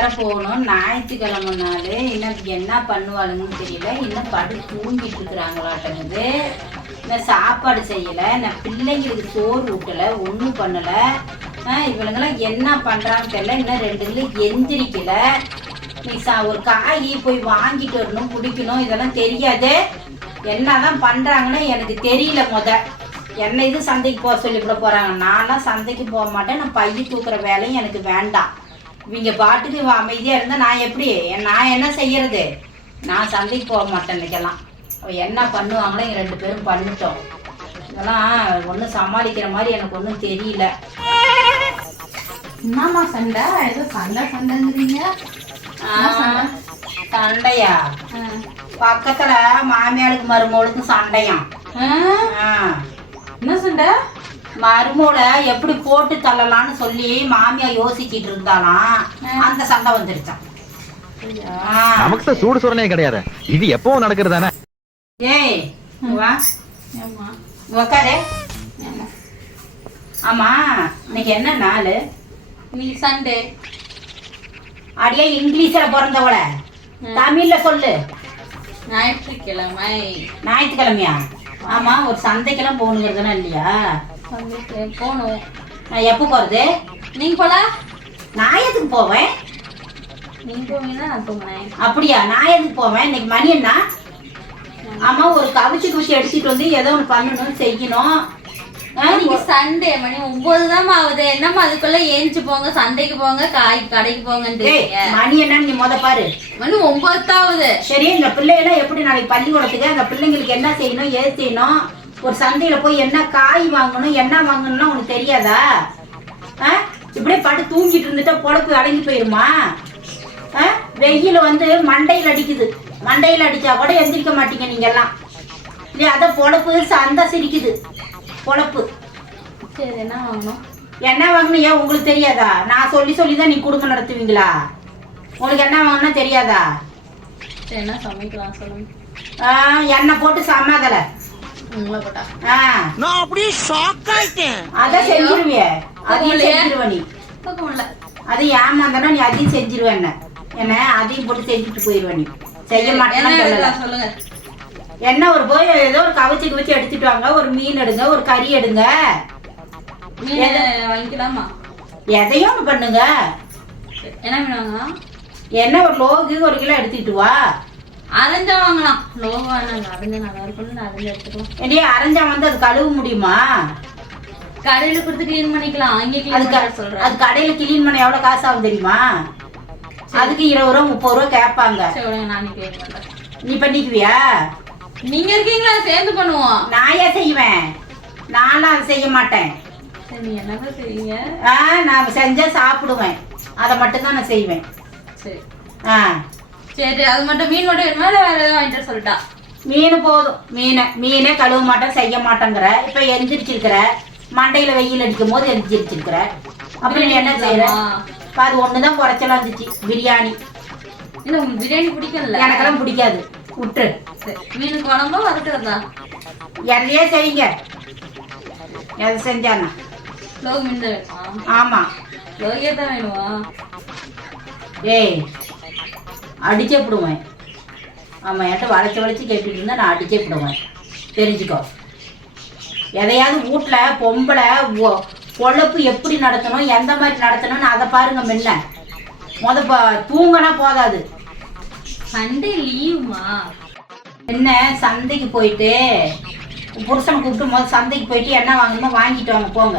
போகணும். ஞாயிற்றுக்கிழமை நாள் இன்னைக்கு என்ன பண்ணுவாளுங்கன்னு தெரியல. இன்னும் படு தூங்கிட்டு இருக்கிறாங்களாட்டங்குது. இன்னும் சாப்பாடு செய்யலை, நான் பிள்ளைங்களுக்கு சோறு ஊட்டலை, ஒன்றும் பண்ணலை. இவளுங்கெல்லாம் என்ன பண்ணுறான்னு தெரியல. இன்னும் 2 எந்திரிக்கல. நீ ஒரு காய் போய் வாங்கிட்டு வரணும், குடிக்கணும், இதெல்லாம் தெரியாது. என்னதான் பண்ணுறாங்கன்னு எனக்கு தெரியல. என்ன இது சந்தைக்கு போக சொல்லிவிட போகிறாங்க. நான்லாம் சந்தைக்கு போக மாட்டேன். நான் பைய தூக்குற வேலையும் எனக்கு வேண்டாம். இவங்க பாட்டுக்கு அமைதியாக இருந்தால் நான் என்ன செய்யறது? நான் சந்தைக்கு போக மாட்டேன். இன்னைக்கெல்லாம் என்ன பண்ணுவாங்களோ இங்கே 2 பேரும் பண்ணிட்டோம். இதெல்லாம் ஒன்றும் சமாளிக்கிற மாதிரி எனக்கு ஒன்றும் தெரியல. என்னம்மா சண்டை? ஏதோ சண்டைங்கிறீங்க. சண்டையா? பக்கத்துல மாமியாளுக்கு மருமகளுக்கும் சண்டையாம். என்ன சண்டை? மருமோளை எப்படி போட்டு தள்ளலான்னு சொல்லி மாமியா யோசிச்சுட்டு இருந்தாலாம். அந்த சண்டை வந்துருச்சான். நமக்கு சூடு சுரணே கிடையாது. இது எப்பவும் நடக்கிறதானே. ஏய் வா உக்காரு. ஆமா இன்னைக்கு என்ன நாள்? நீ சண்டே. அடியே இங்கிலீஷ்ல பிறந்தவள தமிழ்ல சொல்லு. ஞாயிற்றுக்கிழமை. ஞாயிற்றுக்கிழமையா? ஆமா, ஒரு சந்தைக்கெல்லாம் போகணுங்கிறதுனா இல்லையா? சந்தைக்கு போகணும். நான் எப்போ போறது? நீங்க போல. நான் எதுக்கு போவேன்? நீங்க போவீங்கன்னா நான் போவேன். அப்படியா? நான் எதுக்கு போவேன்? இன்னைக்கு மணி என்ன? ஆமா, ஒரு கவிச்சு எடுத்துட்டு வந்து ஏதோ ஒன்று பண்ணணும், செய்யணும். சண்டே மணி 9 தான் ஆகுது. என்னம்மா அதுக்குள்ள ஏஞ்சி போங்க, சண்டைக்கு போங்க, கடைக்கு போங்க. மணி என்னன்னு நீ பாரு. மணி 9 தான் ஆகுது. சரி, இந்த பிள்ளையெல்லாம் எப்படி நாளைக்கு பள்ளிக்கூடத்துக்கு அந்த பிள்ளைங்களுக்கு என்ன செய்யணும், ஏது செய்யணும்? ஒரு சந்தையில போய் என்ன காய் வாங்கணும், என்ன வாங்கணும்னா உனக்கு தெரியாதா? இப்படியே பட்டு தூங்கிட்டு இருந்துட்டா பொழப்பு அடங்கி போயிருமா? வெயில் மண்டையில் அடிக்குது. மண்டையில் அடிச்சா கூட எந்திரிக்க மாட்டீங்க நீங்க எல்லாம். இல்லையா? அத பொழப்பு சந்தை சிரிக்குது. பொழப்பு. சரி, என்ன வாங்கணும்? என்ன வாங்கணும்? ஏன் உங்களுக்கு தெரியாதா? நான் சொல்லிதான் நீ குடும்பம் நடத்துவீங்களா? உங்களுக்கு என்ன வாங்கணும்னா தெரியாதா? என்ன சமைக்கலாம் சொல்லுங்க. எண்ணெய் போட்டு சமாதலை உங்களை போட்டா நான் அப்படியே ஷாக் ஆயிட்டேன். அதான் செஞ்சிருவிய. அதையும் செஞ்சிருவ நீ. அது ஏமாந்தானா நீ அதையும் செஞ்சிருவ. என்ன அதையும் போட்டு செஞ்சுட்டு போயிருவ. நீ செய்ய மாட்டேன்னு சொல்லுங்க. என்ன ஒரு போய் ஏதோ ஒரு கவிச்சு எடுத்துட்டு வாங்க. ஒரு மீன் எடுங்க, ஒரு கறி எடுங்க. வாங்கிக்கலாமா? எதையும் ஒன்று பண்ணுங்க. என்ன மீன் வாங்கலாம்? என்ன ஒரு லோகு 1 கிலோ எடுத்துக்கிட்டு வா. அரைஞ்சா வாங்கலாம். லோகு வேணாங்க, அரைஞ்சா நல்லா இருக்கும்னு அரைஞ்சா எடுத்துக்கலாம். ஏடியே அரைஞ்சா அது கழுவ முடியுமா? கடையில கொடுத்து கிளீன் பண்ணிக்கலாம். அங்கே கிளீன் சொல்றேன். அது கடையில கிளீன் பண்ண எவ்வளவு காசு ஆகும் தெரியுமா? அதுக்கு 20 ரூபா 30 ரூபா கேட்பாங்க. நானே கிளீன் பண்றேன். நீ பண்ணிக்குவியா? நீங்க இருக்கீங்களா? சேர்ந்து பண்ணுவோம். நான் ஏன் செய்வேன்? நானும் அதை செய்ய மாட்டேன். நீ என்னங்க செய்வீங்க? நான் செஞ்சா சாப்பிடுவேன். அதை மட்டும்தான் நான் செய்வேன். சரி சரி, அது மட்டும். மீன் மட்டும் வேணுமா வேற ஏதாவது வாங்கிட்டு சொல்லிட்டா? மீன் போதும். மீனே கழுவ மாட்டேன், செய்ய மாட்டேங்கிற. இப்ப எந்திரிச்சிருக்கிற, மண்டையில வெயில் அடிக்கும் போது எந்திரிச்சிருக்கிற. அப்படி நீ என்ன செய்யற? அது ஒண்ணுதான் குறைச்சலாம் இருந்துச்சு. பிரியாணி. இல்ல, உங்களுக்கு பிரியாணி பிடிக்கும்ல? எனக்கெல்லாம் பிடிக்காது. விட்டுரு. மீன் குழம்பா வறுக்கிறதா? எதையே செய்யுங்க. எதை செஞ்சானா? லோகு மீன் தான் வேணுமா? ஆமா, லோகியே தான் வேணுமா? ஏய், அடிச்சே விடுவேன். ஆமா, என்கிட்ட வளைச்சு கேட்டுட்டு இருந்தா நான் அடிச்சே விடுவேன். தெரிஞ்சுக்கோ. எதையாவது வீட்டுல பொம்பளை பொழப்பு எப்படி நடத்தணும், எந்த மாதிரி நடத்தணும்னு அதை பாருங்க. முன்ன தூங்கினா போதாது. சண்டே லீவுமா? என்ன சந்தைக்கு போயிட்டு புருஷனை கூப்பிட்டு சந்தைக்கு போயிட்டு என்ன வாங்கணுமோ வாங்கிட்டு வாங்க போங்க.